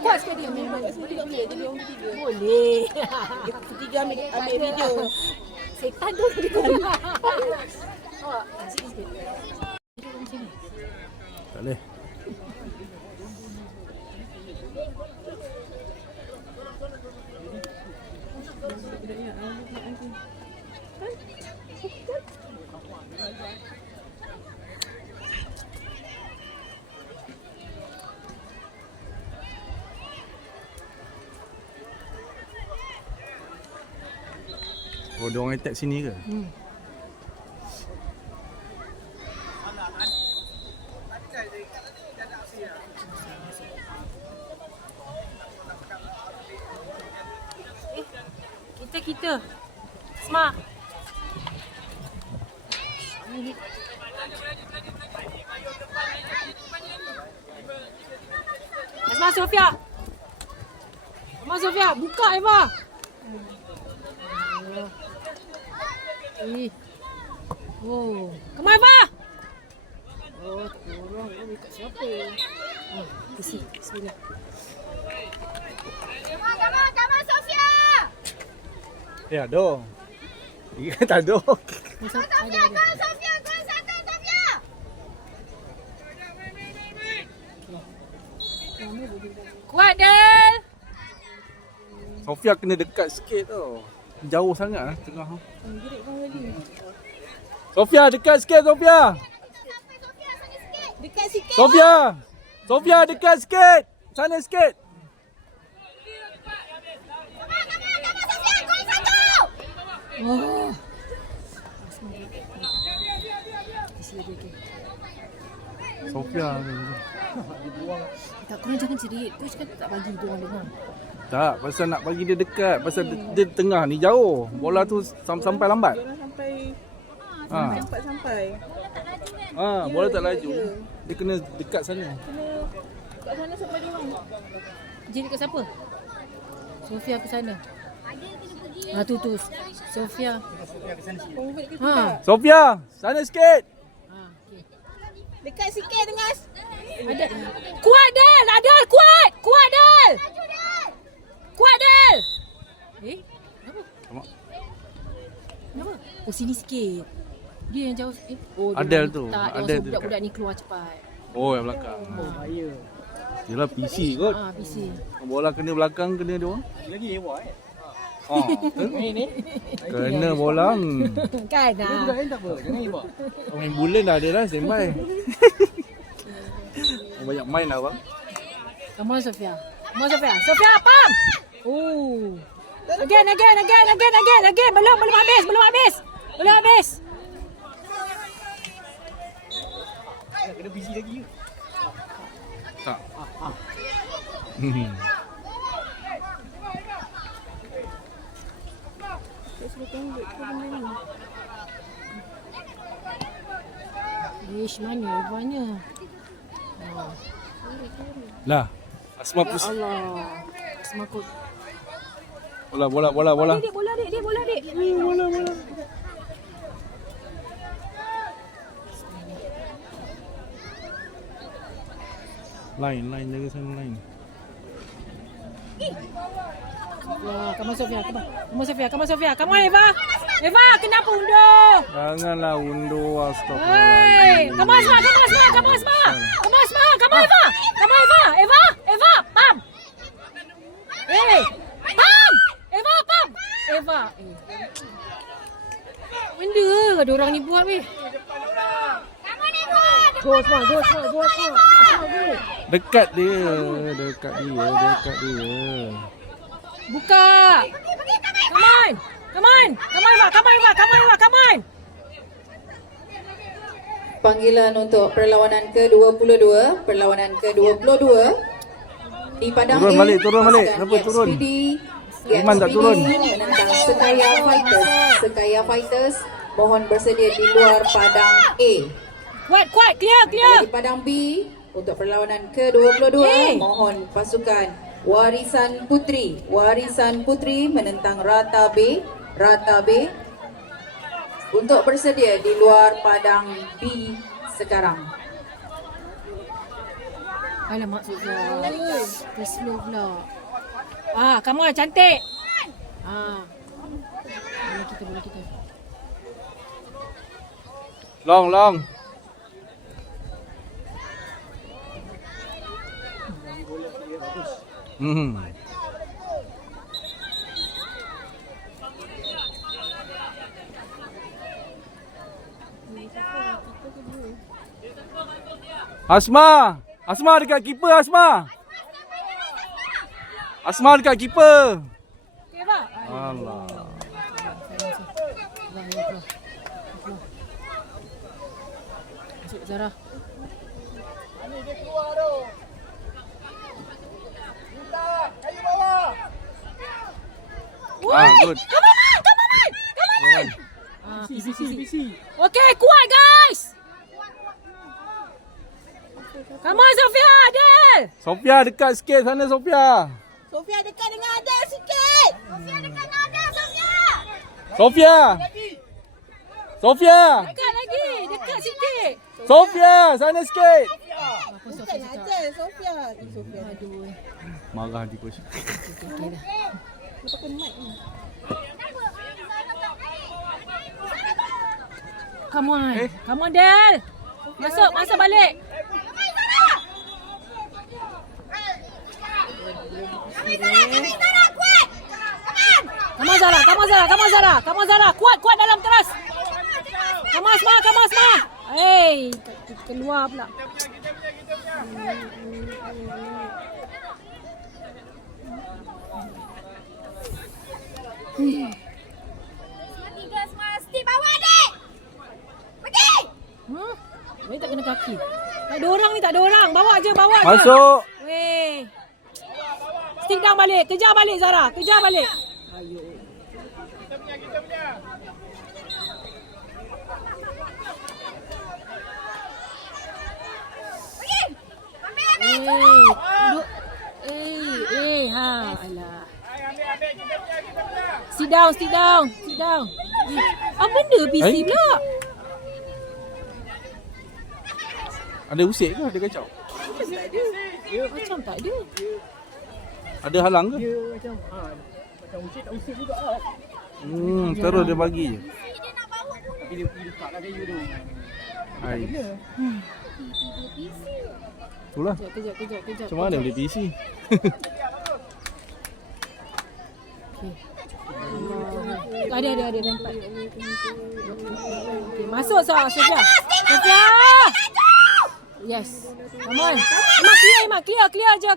kuat sekali dia. Boleh. Jadi orang ketiga. Boleh. Ketiga ambil video. Setan tu dia. Awak sini sikit. Tak boleh. Oh, dia orang attack sini ke? Kita. Smart. Asma Sofia. Asma Sofia, buka Eva. Oh, come on Eva. Oh, orang ni kat siapa? Oh, di sini. Bismillah. Come on, Sofia! Ya, ada. Dia tak ada. Sofia, go satu, Sofia! Kuat Del. Sofia kena dekat sikit tau. Jauh sangat lah tengah. Sofia dekat sikit Sofia. Dekat sikit. Sofia dekat sikit. Sana sikit. Sofia, go satu! Oh. Sofia. Tak, korang jangan cerit. Coach kan tak bagi dia orang dengar. Tak, pasal nak bagi dia dekat. Pasal dia tengah ni jauh. Bola tu sampai lambat. Orang sampai Ha. cepat sampai. Bola tak laju. Dia kena dekat sana. Kena kat sana sampai dia orang. Jadi kat siapa? Sofia ke sana. Tu. Sofia. Convert ke Ha. tak? Sofia, sana sikit. Okey. Dekat sikit tengah. Ada. Kuat Del, ada kuat. Kuat Del. Kuat Del. Kenapa? Kenapa? Oh, sini sikit. Dia yang jauh. Oh, dia Adel orang tu. Tak, dia Adel orang tu budak-budak ni keluar cepat. Oh, yang belakang. Oh, bahaya. Yelah PC kot. PC. Bola kena belakang kena dia orang. Lagi hebat Ni. Kena bola. Kan? tak apa, jangan hebat. Main bulan dah ada lah standby. Banyak main lah bang. Come on, Sofia. Sofia, pam! Oh. Again. Belum habis. Kena busy lagi ke? Tak. Ish, mana rupanya? Lah. Asma pus. Allah. Semakut. Bola. Dek, bola dek. Bola. Line jaga sana line. Come on, Sofia. Come on, Eva. Eva, kenapa undur? Janganlah undur, astagfirullah. Hey, come on, Asma. Come on, Eva, pam. Hey, pam. Eva. Benda ada orang ni buat weh. Go Asma. Dekat dia. Buka. Come on, Eva. Panggilan untuk perlawanan ke-22 di padang Turun A. balik. pasukan Kenapa turun? XPD Iman tak turun. menentang Sekaya Fighters mohon bersedia di luar padang A. Kuat, clear. Di padang B untuk perlawanan ke-22 mohon pasukan Warisan Putri menentang Rata B untuk bersedia di luar padang B sekarang. Alamak, Sofia. Dia slow pula. Come on, cantik. Bola kita. Long. Asma dekat keeper Asma. Asma dekat keeper. Okay, Abah? Alah. Masuk Zara. Good. Come on. Easy. Okay, kuat guys. Come on, Sofia, Adel. Sofia dekat sikit sana Sofia. Sofia dekat dengan Adel sikit. Sofia dekat nada, Sofia. Sofia. Dekat sikit. Sofia sana sikit. Bukan Adel, Sofia. Sofia. Aduh. Marah di coach. Okay dah. Dia pakai mic ni. Come on, Del. Masuk balik. Come on, Zara. Kuat dalam teras. Come on, Asma. Hey, keluar pula. Tiga semua stick bawah dek. Pergi. Weh, tak kena kaki. Tak ada orang. Bawa je. Masuk. Weh. Stick down balik. Kejar balik, Zara. Ayo. Alah. Sit down. Apa benda PC pula? Ada usik ke? Ada kacau? Macam tak ada. Ada halang ke? Macam usik tak usik juga. Terus dia bagi je. Tapi dia letak kat kayu tu. Itulah. Kejap. Macam mana boleh PC? Ada nampak. Okay, masuk Sofia. Yes. Come on. Imak clear je.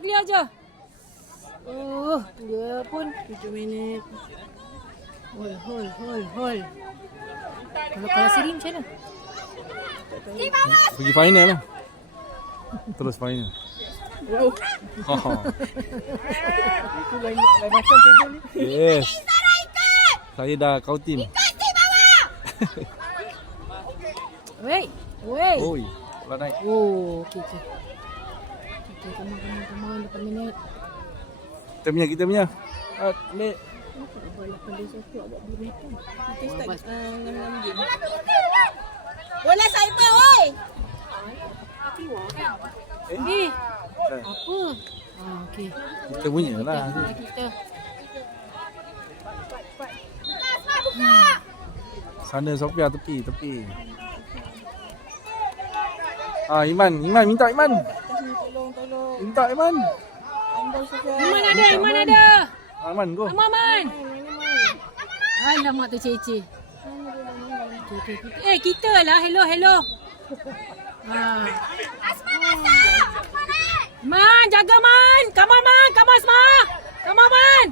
Oh, dia pun 7 minit. Hold. Kalau sini macam mana? Pergi final lah. Terus final. Itu lain macam table ni. Yes. Saya dah kau tim. Wait. Oi, lah naik. Oh, okay. Come on, 8 minit. Kita punya. Lek. Kita start ngam-ngam game. Bola cyber oi. Apa? Okay. Kita punya lah. Kita. Sana Sofia tepi. Iman minta Iman. Tolong. Minta Iman. Andal Sofia. Iman ada. Aman go. Aman. Alamak tu cece. Kita lah. Hello. Man, jaga Man. Come on, Asma. Come on, Man.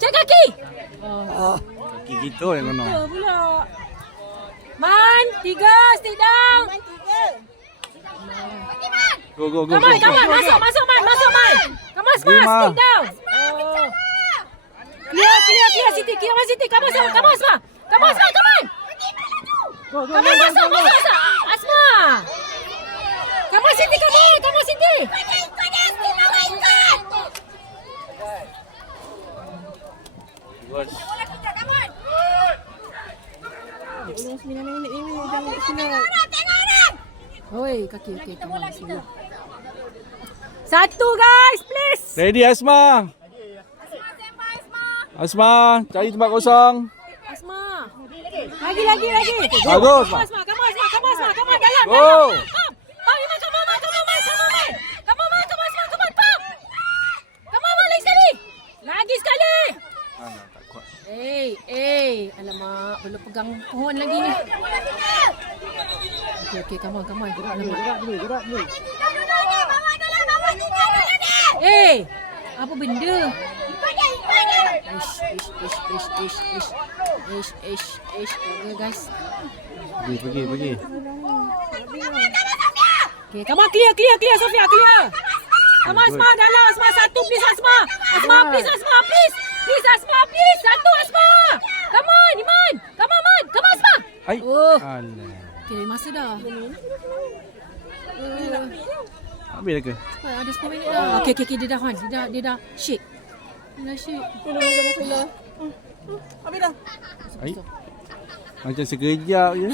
Cek kaki. Kaki kita yang kena. Betul pula. Man, 3, stick down. Man 3. Go. Come on. Masuk, Man. Come on, Asma. Stick down. Clear, Siti. Come on, Asma. Come on. Masuk, Asma. Come on, Siti. Belum 9 minit ni jangan silap. Oi, kaki. Okay, come on. Bismillah. Satu guys, please. Ready Asma? Asma, cari tempat kosong. Asma. Lagi. Okay, go. Bagus, Come on, Asma. Come on, dalam. Go. Dalam. Come on, come on, Asma. Come on, pump. Come on, lagi sekali. Lagi sekali. Anak tak kuat. Alamak, belum pegang pohon lagi ni. Okay, come on. Alamak. Gerak dulu. Apa benda? Ish. Okay, guys. Pergi. Okay, come on, clear, Sofia, clear. Come on, Asma, dalam. Asma, satu, please, Asma. Asma, please. Please, Asma, please. Satu, Asma. Come on, Iman. Come on, Man. Come on, Asma. Ai. Oh. Alah. Okay, masa dah. Habis dah ke? Ada 10 minit dah. Okay, dia dah, Han. Dia dah shake. Tolong jangan salah. Habis dah. Ai. Macam sekejap je.